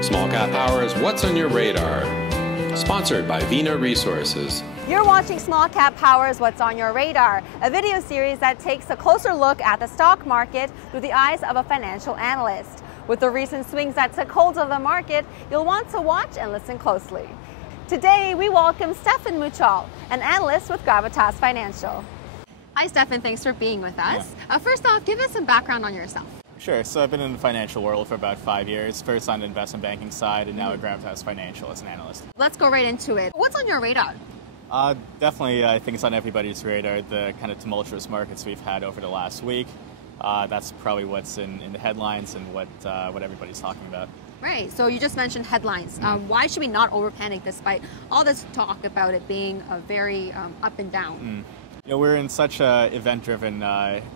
SmallCapPower is What's on Your Radar, sponsored by Vina Resources. You're watching SmallCapPower's What's on Your Radar, a video series that takes a closer look at the stock market through the eyes of a financial analyst. With the recent swings that took hold of the market, you'll want to watch and listen closely. Today, we welcome Stefan Muchal, an analyst with Gravitas Financial. Hi, Stefan. Thanks for being with us. Yeah. First off, give us some background on yourself. Sure. So I've been in the financial world for about 5 years, first on the investment banking side and now at Gravitas Financial as an analyst. Let's go right into it. What's on your radar? Definitely, I think it's on everybody's radar, the kind of tumultuous markets we've had over the last week. That's probably what's in the headlines and what everybody's talking about. Right. So you just mentioned headlines. Why should we not over-panic despite all this talk about it being a very up and down? You know, we're in such a event-driven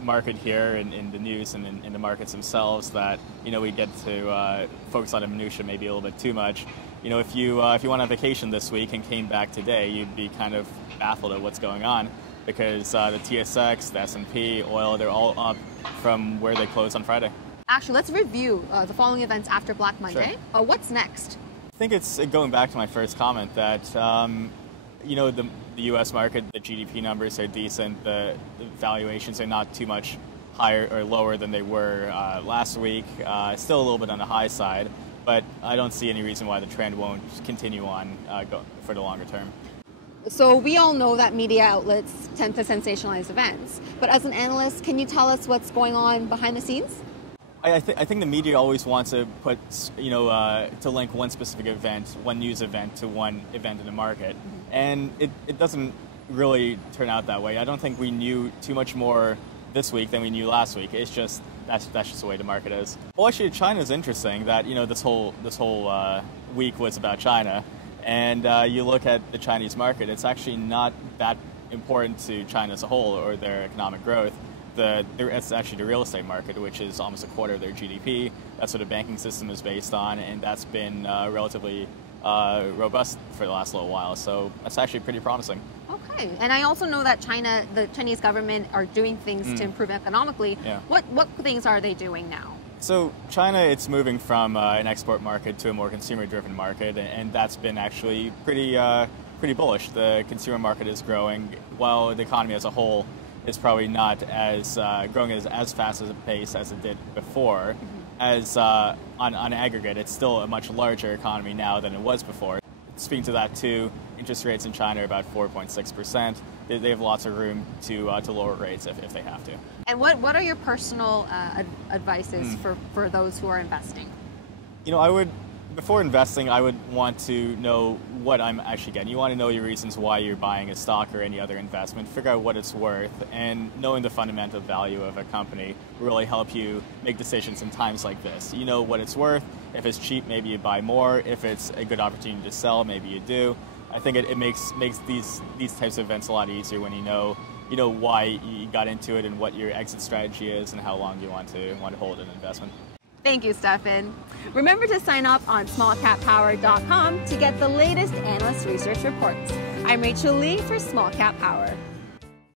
market here in the news and in the markets themselves that, you know, we get to focus on the minutia maybe a little bit too much. You know, if you went on vacation this week and came back today, you'd be kind of baffled at what's going on because the TSX, the S&P, oil, they're all up from where they closed on Friday. Actually, let's review the following events after Black Monday. Sure. What's next? I think it's going back to my first comment that, you know, the U.S. market, the GDP numbers are decent, the valuations are not too much higher or lower than they were last week. Still a little bit on the high side, but I don't see any reason why the trend won't continue on for the longer term. So we all know that media outlets tend to sensationalize events, but as an analyst, can you tell us what's going on behind the scenes? I think the media always wants to put, you know, to link one specific event, one news event to one event in the market. And it doesn't really turn out that way. I don't think we knew too much more this week than we knew last week. It's just, that's just the way the market is. Well, actually, China's interesting that, you know, this whole week was about China. And you look at the Chinese market, it's actually not that important to China as a whole or their economic growth. It's actually the real estate market, which is almost a quarter of their GDP. That's what the banking system is based on, and that's been relatively robust for the last little while. So that's actually pretty promising. Okay, and I also know that the Chinese government are doing things to improve economically. Yeah. What things are they doing now? So China, it's moving from an export market to a more consumer-driven market, and that's been actually pretty bullish. The consumer market is growing, while the economy as a whole is probably not as growing as fast as a pace as it did before. As on aggregate, it's still a much larger economy now than it was before. Speaking to that too, interest rates in China are about 4.6%. They have lots of room to lower rates if they have to. And what are your personal advices for those who are investing? You know, before investing, I would want to know what I'm actually getting. You want to know your reasons why you're buying a stock or any other investment, figure out what it's worth, and knowing the fundamental value of a company will really help you make decisions in times like this. You know what it's worth. If it's cheap, maybe you buy more. If it's a good opportunity to sell, maybe you do. I think it makes these types of events a lot easier when you know why you got into it and what your exit strategy is and how long you want to hold an investment. Thank you, Stefan. Remember to sign up on SmallCapPower.com to get the latest analyst research reports. I'm Rachel Lee for SmallCapPower.